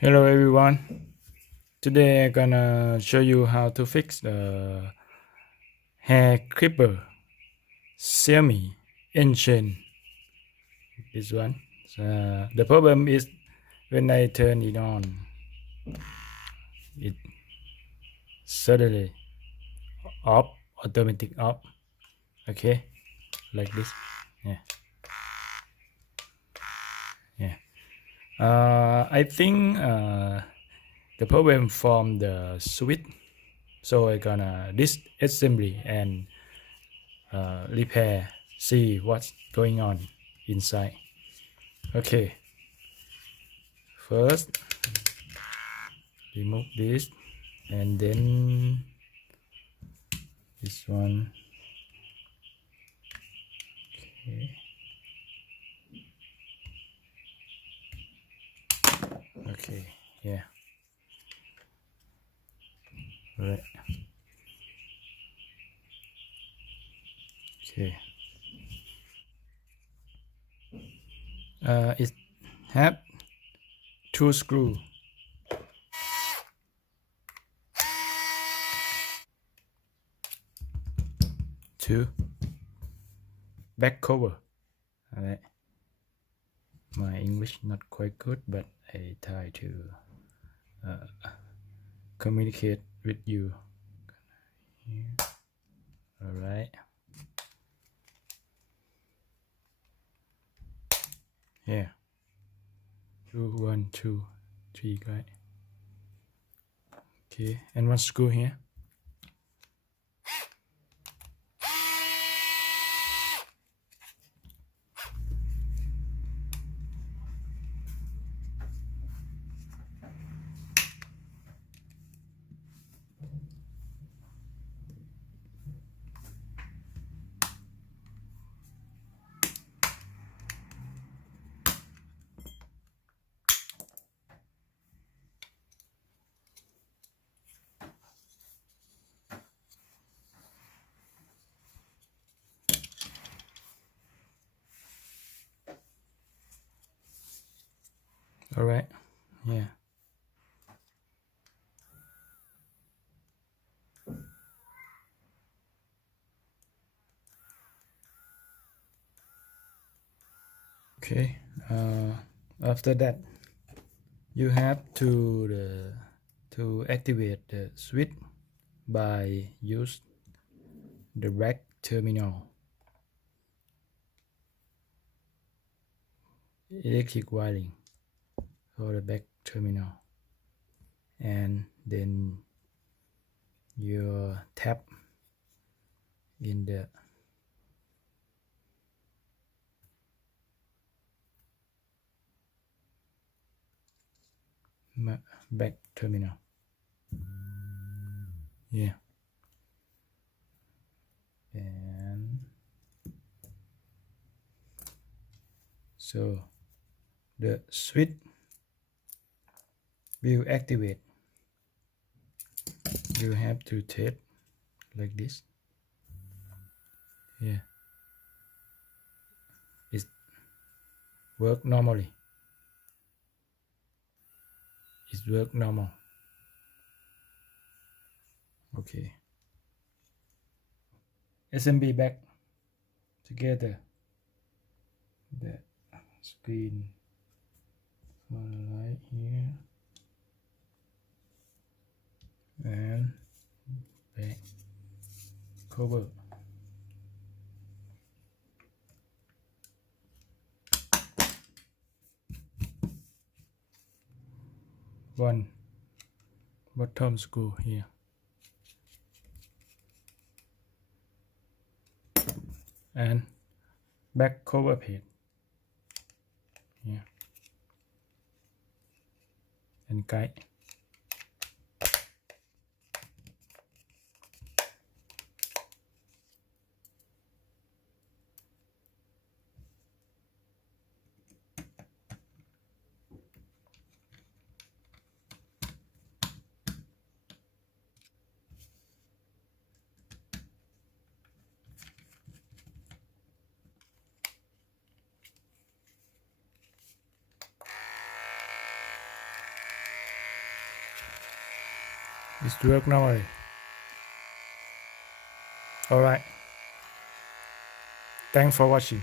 Hello everyone. Today I'm gonna show you how to fix the hair clipper Xiaomi Engine. This one. The problem is when I turn it on, it suddenly off, automatic off. Okay, like this. Yeah, yeah. I think the problem from the switch. So I'm gonna disassembly and repair, see what's going on inside. Okay, first remove this and then this one. Okay, okay, yeah, right. Okay, it have two screw, two back cover. All right, my English not quite good, but I try to communicate with you. All right, yeah, two, one, two, three, right. Okay, and one screw here. All right, yeah. Okay, after that you have to activate the switch by use the back terminal electric wiring for the back terminal, and then you tap in the back terminal. Yeah, and so the switch will activate. You have to tap like this. Yeah, it work normally. It work normal. Okay, SMB back together. The screen right here and back cover. One bottom screw here and back cover plate here and guide. It's work normally. Alright. Thanks for watching.